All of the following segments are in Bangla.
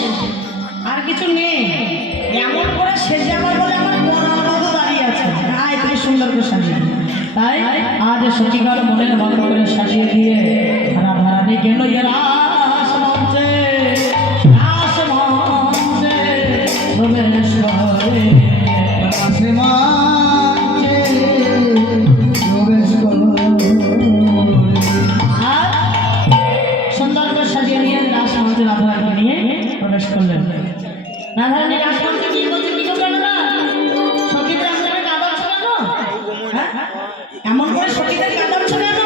শেষ, আর কিছু নেই। এমন করে সেজে আমার বলে আমার মতো দাঁড়িয়ে আছে, আয় তুমি সুন্দর করে সাজিয়ে। তাই আজ সচিকার মনের মতো করে সাজিয়ে দিয়ে রাধারানী গেল রাসমঞ্চে, রাসমঞ্চে প্রবেশ করে, রাসমঞ্চে প্রবেশ করে। আর সুন্দর করে সাজিয়ে নিয়ে রাসমঞ্চে রাধারানী নিয়ে প্রবেশ করলেন। রাধারানী রাসমঞ্চে নিয়ে বলছে, কি কেন না সখীদের আপনারা কাঁদাচ্ছ কেন? হ্যাঁ, এমন করে সখীদের কাঁদাচ্ছ কেন?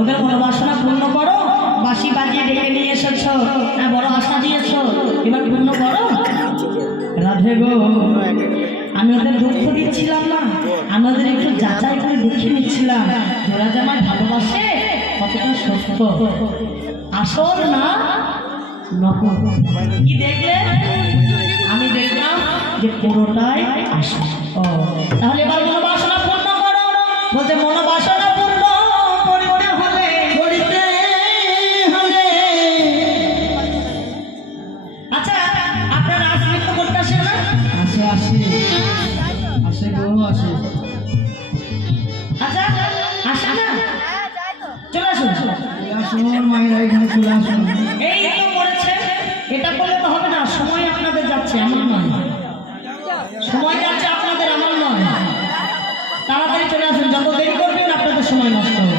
ওদের মনোবাসনা পূর্ণ করো, বাঁশি বাজিয়ে ডেকে নিয়ে এসেছ, বড় আশা দিয়েছ, এবার পূর্ণ করো। রাধে গো, আমি ওদের দুঃখ দিচ্ছিলাম না, আমি ওদের একটু যাচাই করে দেখে নিচ্ছিলাম ওরা যে আমার ভালোবাসে কতটা সত্য, আসল না নকল। কি দেখলে? আমি দেখলাম যে পুরোটাই আসল। ও তাহলে এবার মনোবাসনা পূর্ণ করো। বলতে মনোবাসনা পূর্ণ করিতে হলে, করিতে হলে। আচ্ছা, আপনার রাস নৃত্য করতে আসে না? আসে আসে আসে গো আসে। আচ্ছা আসে না? চলে আসুন, আসুন মায়েরা এখানে চলে আসুন। এই তো করেছে, এটা করলে তো হবে না। সময় আপনাদের যাচ্ছে, আমার নয়। সময় যাচ্ছে আপনাদের, আমার নয়। তাড়াতাড়ি চলে আসুন, যত দেরি করবেন আপনাদের সময় নষ্ট হবে।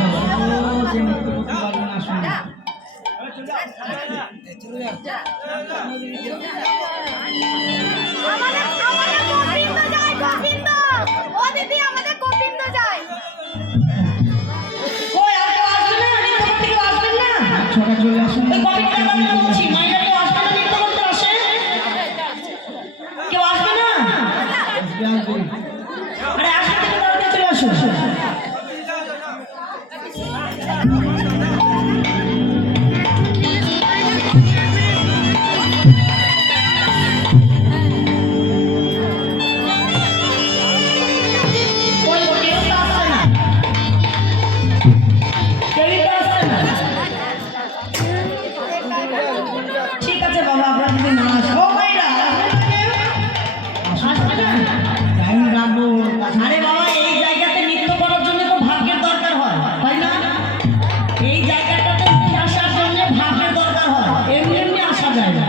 চলে আসুন, বলছি মায়েরা কেউ আসবে না, নৃত্য করতে আসে কেউ আসবে না? আরে আসবে, চলে আসুন। আরে বাবা, এই জায়গাতে নৃত্য করার জন্য তো ভাগ্যের দরকার হয়, তাই না? এই জায়গাটাতে আসার জন্য ভাগ্যের দরকার হয়, এমনি এমনি আসা যায় না।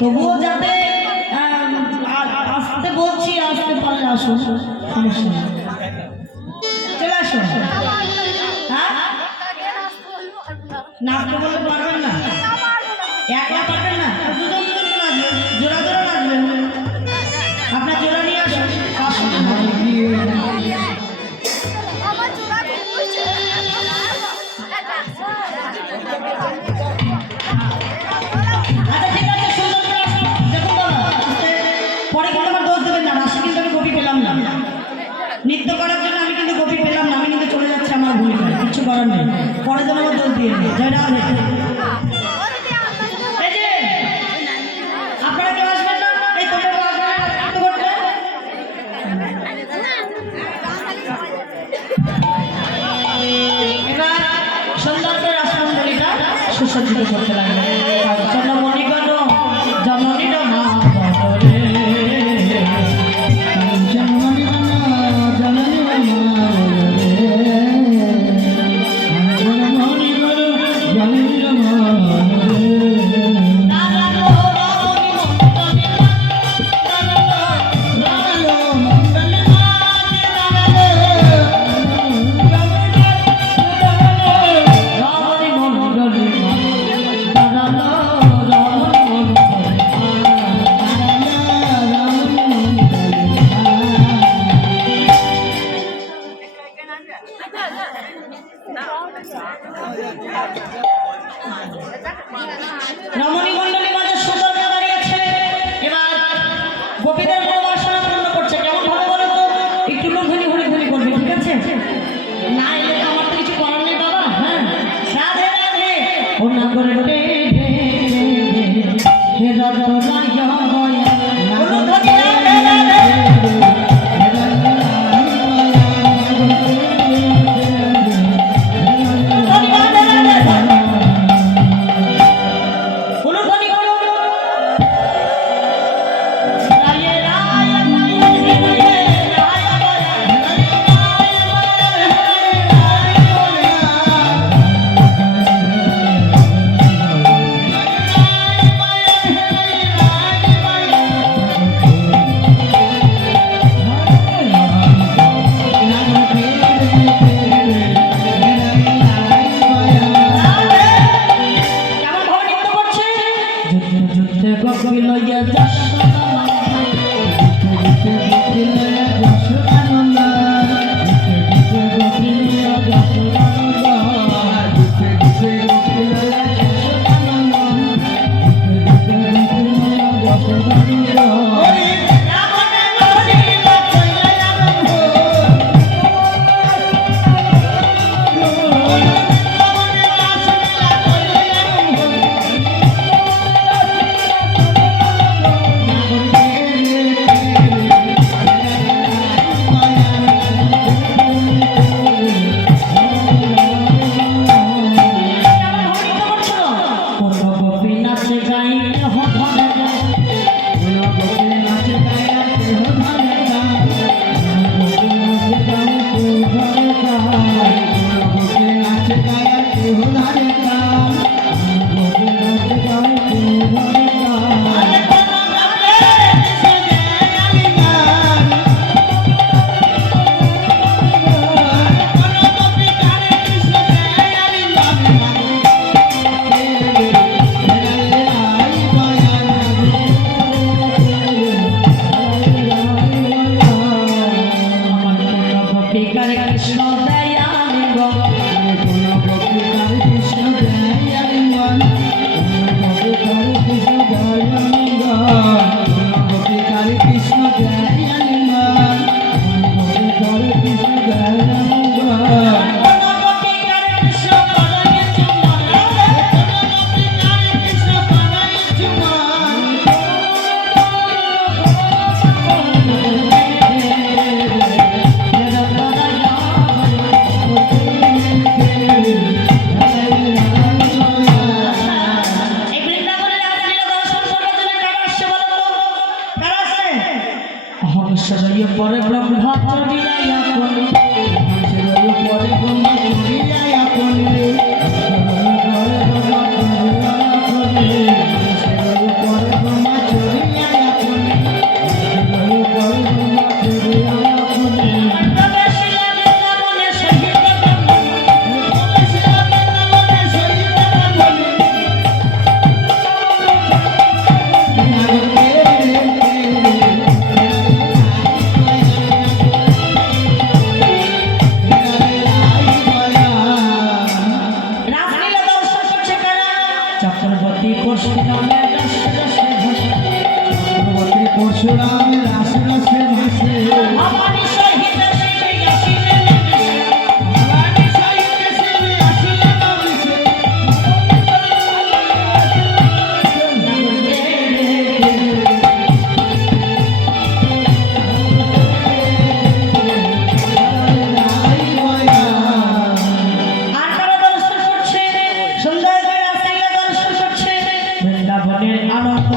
তবুও যাতে আসতে বলছি, আসতে পারলে আসুন, সমস্যা নেই, চলে আসুন। হ্যাঁ, নাচতে বলতে পারবেন না? একলা পারবেন না? দুজন দুজন নাচবেন, জোড়া জোড়া নাচবেন। আপনার জোড়া নিয়ে আসুন। আচ্ছা ঠিক আছে, সুন্দর করে আসুন। দেখুন বাবা, পরে কিন্তু আমার দোষ দেবেন না, রাশি কিন্তু আমি কপি পেলাম না। নৃত্য করার জন্য আমি কিন্তু কপি পেলাম না, আমি কিন্তু চলে যাচ্ছি আমার ভূমিকায়, কিছু করার নেই। পরে যেন আমার দোষ দিয়ে নেই। জয় রাধে। আপনারা কেউ আসবেন না? এই তোমরা নৃত্য করতে। এবার সুন্দর করে রাসমণ্ডলীটা সুসজ্জিত করতে লাগবে। জনমণি গণ জননী মা বদরে, জনমণি গণ জননী মা বদরে, জনমণি গণ জননী মা বদরে। গোপী লইয়া যশোদা পরে ব্রহ্মচর্যায় পরে ব্রহ্মচর্যায় পরে পরশুরাম রাশে রাশে ভাসে ভবানী সহিত শিবে আসিলে ভবানী সহিত শিবে আসিলে বাবুসে আর কারা দর্শন করছে সুন্দর করে আসিলে দর্শন করছে বৃন্দাবনের আনন্দ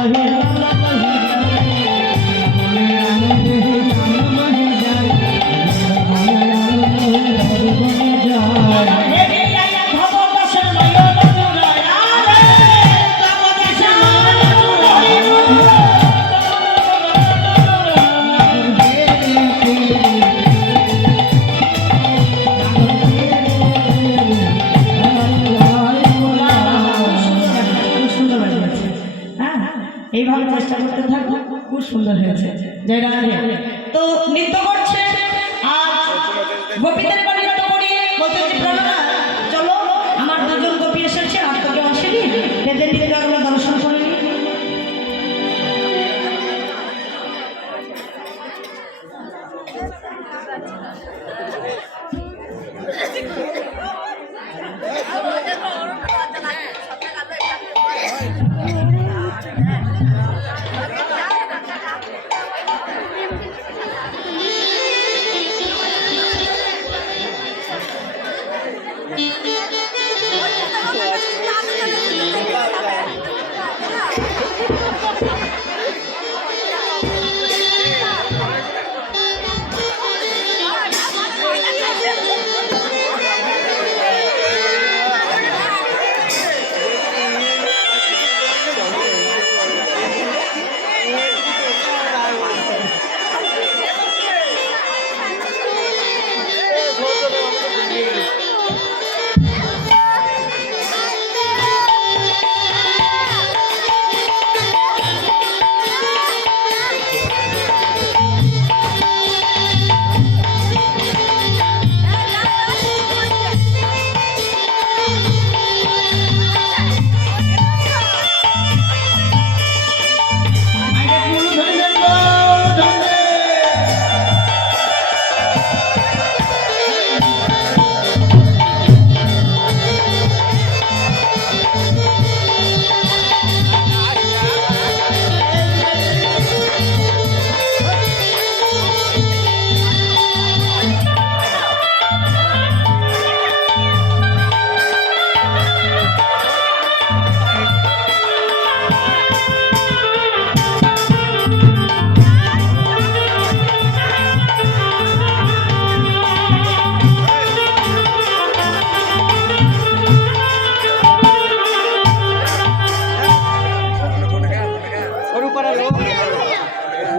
এইভাবে চেষ্টা করতে থাকবো খুব সুন্দর হয়েছে জয় রাধে তো নৃত্য করছে আর গোপীদের নৃত্য করিয়ে বলতে প্রেরণা চলো আমার দুজন গোপী এসেছে আর তোকে আসেনি এদের নৃত্য আমরা দর্শন করে নিই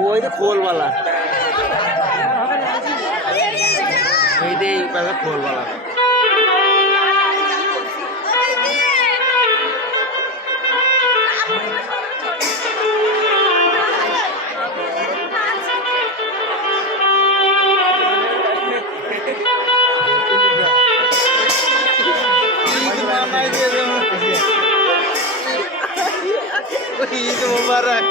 ওই যে খোলওয়ালা এইটাই খোলওয়ালা ঈদ মুবারক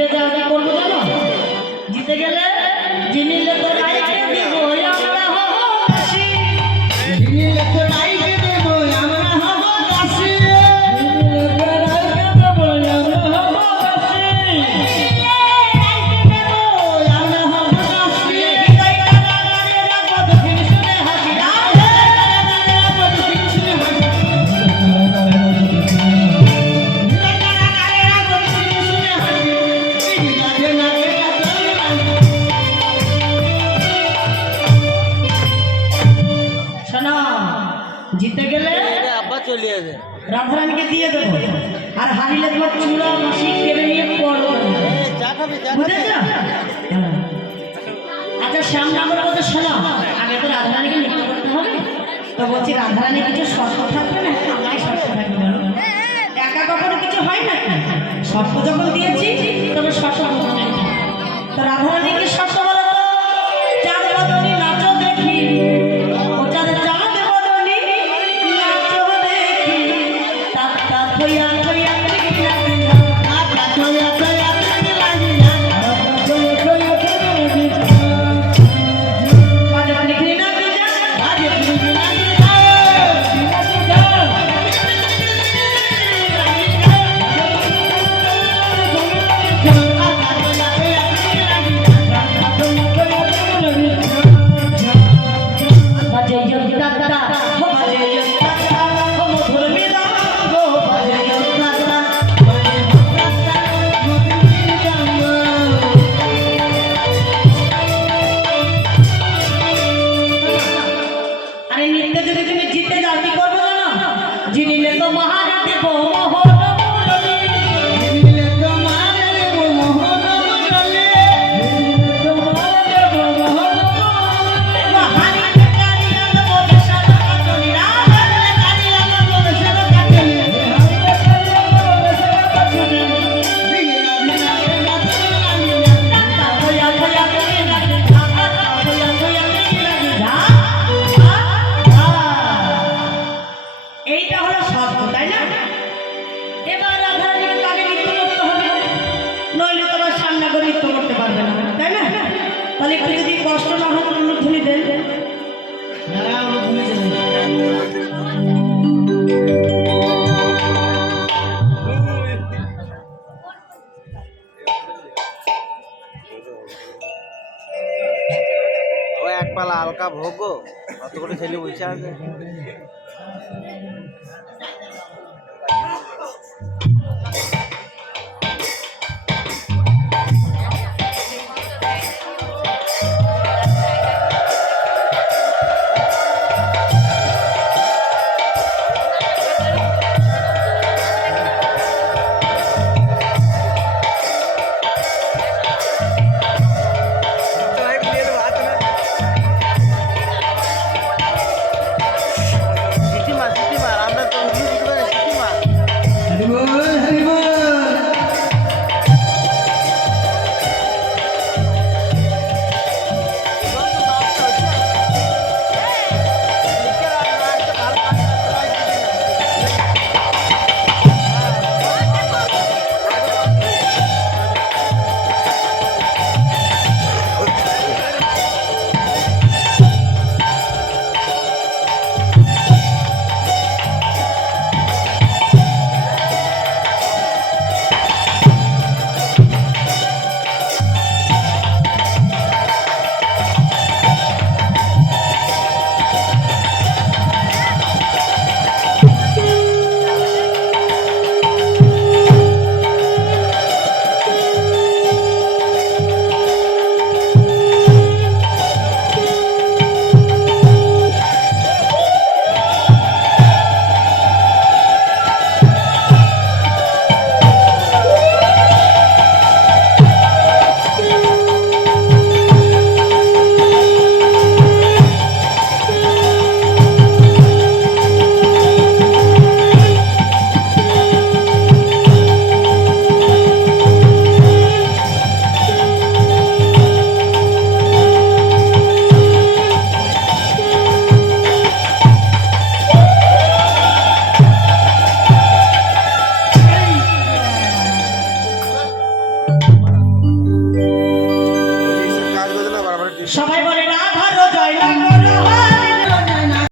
জিতে যাওয়া কি করবো জানো? জিতে গেলে জিনিলে তো রাইকে দেব আমরা হব দাসী, জিনিলে তো রাইকে দেব আমরা হব দাসী, জিনিলে তো রাইকে দেব আমরা হব দাসী, জিনিলে রাইকে দেব আমরা হব দাসী। হৃদয় কারা গানে রাখবো দক্ষিণ শুনে হাসি রাধে, রাখবো দক্ষিণ শুনে হাসি, হৃদয় কারা গানে রাখবো দক্ষিণ শুনে হাসি, বিধি লাগে না শোনো, জিতে গেলে আব্বা চলে যাবে। রাধারানীকে দিয়ে দেবো, আর হারিলে তোমার চূড়া মাসি কেড়ে নিয়ে পড়বো, বুঝেছ? আচ্ছা সামনে আমরা কথা শোনো, আগে তো রাধারানীকে নৃত্য করতে হবে, তো বলছি রাধারানী কিছু শর্ত থাকবে না? আমায় শর্ত থাকবে বলো, একা কখনো কিছু হয় না, শর্ত যখন দিয়েছি তবে শর্ত পূরণ করতে হবে। তো রাধারানীকে শর্ত বলো তো, চাঁদ বদনী নাচো দেখি, ও চাঁদ চাঁদ বদনী নাচো দেখি, তাক তাক হইয়া হইয়া লাগি না, তাক তাক হইয়া হইয়া লাগি না, তাক তাক হইয়া হইয়া লাগি না, বাজে লিখি না বিজা, বাজে লিখি না বিজা, বিজা বিজা আরে নৃত্যে যদি তুমি জিতে যাও কি করবো জানো? জিনিলে তো মহারা দেব মোহন মুরলী, জিনিলে তো মহারা দেব মোহন মুরলী, জিনিলে তো মহারা দেব মোহন মুরলী, হারিলে কারিয়া দেব দেশাল কাটলি, হারিলে কারিয়া দেব দেশাল কাটলি, হারিলে কারিয়া দেব দেশাল কাটলি, বিনা বিনা বিনা বিনা তা হইয়া হইয়া লাগি লাগি ধাকা, তা হইয়া হইয়া লাগি লাগি ধাকা। এইটা হলো শর্ত, তাই না? এবার রাধারানীকে তাকে নৃত্য করতে হবে, নইলে তোমার সামনে করে নৃত্য করতে পারবে না, তাই না? তাহলে একটু যদি কষ্ট না হয় অনুধ্বনি দেন। ও এক পালা হালকা ভোগ, অত করে ছেলে বসে আছে। সিটি মার সবাই বলে রাধা